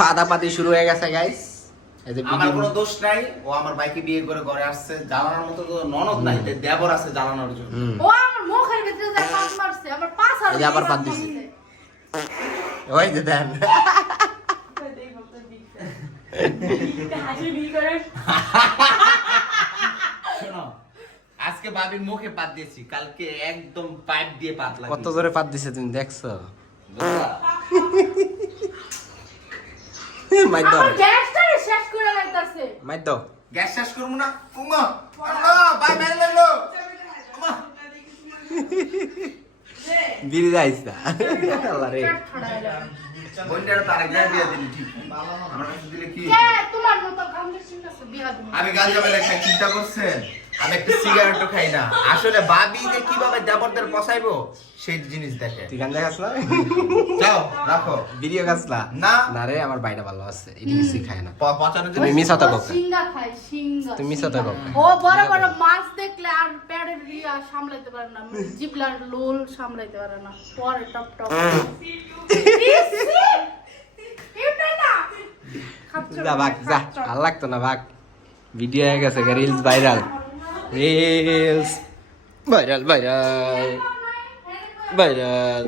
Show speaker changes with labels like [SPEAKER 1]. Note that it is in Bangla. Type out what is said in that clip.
[SPEAKER 1] পাদাপাতি শুরু হয়ে গেছে গাইস এই যে
[SPEAKER 2] আমার কোনো দোষ নাই ও আমার বাইকে বিয়ে করে ঘরে আসছে জ্বালানোর মতো তো ননদ নাই তাই দেবর আছে জ্বালানোর জন্য।
[SPEAKER 3] ও আমার মুখের ভিতরে যে পাত মারছে আমার পাছ আর
[SPEAKER 1] এই যে আবার পাত দিছে। ওই যে দেন।
[SPEAKER 2] আজকে বাবির মুখে পাত দিয়েছি কালকে একদম পাইপ দিয়ে পাত
[SPEAKER 1] কত জোরে পাত দিছে তুমি দেখছ?
[SPEAKER 3] শেষ করে লাগতাছে।
[SPEAKER 1] মাইদ
[SPEAKER 2] গ্যাস শেষ করব না। উমা আল্লাহ বাই মেরে লাইলো উমা।
[SPEAKER 1] বিড়ি যাইস না। আল্লাহ রে।
[SPEAKER 2] বন্ডার তার গায়ে দিয়ে দিলি ঠিক। আমার কাছে দিলে কি?
[SPEAKER 3] কে? তোমার মতো গামছা ছিনতাছে বিয়া দিন
[SPEAKER 2] আমি গাঞ্জা বেলা একটা চিন্তা করছেন আমি একটা সিগারেটও খাই না। আসলে ভাবি যে কীভাবে দেবরদের পসাইবো সেই জিনিস দেখে।
[SPEAKER 1] তুই গান দেখাস না?
[SPEAKER 2] যাও রাখো।
[SPEAKER 1] ভিডিও গাছ না?
[SPEAKER 2] না।
[SPEAKER 1] রে আমার বাইটা ভালো আছে। এটি কিছু খায় না।
[SPEAKER 2] প- পচানো
[SPEAKER 1] তুমি
[SPEAKER 2] জিনিস?
[SPEAKER 1] মিস হতো
[SPEAKER 3] ও
[SPEAKER 1] কাকা
[SPEAKER 3] সিঙ্গা খায় সিঙ্গা।
[SPEAKER 1] তুমি
[SPEAKER 3] ও বড় বড় মাছ দেখলে আর প্যাডের রিয়া সামলাইতে পারে না। জিবলার লোল সামলাইতে পারে না। পরে টপ টপ। এটা না
[SPEAKER 1] যা ভাগ যা। লাগতো না ভাগ। ভিডিও হয়ে গেছে reels viral reels viral viral viral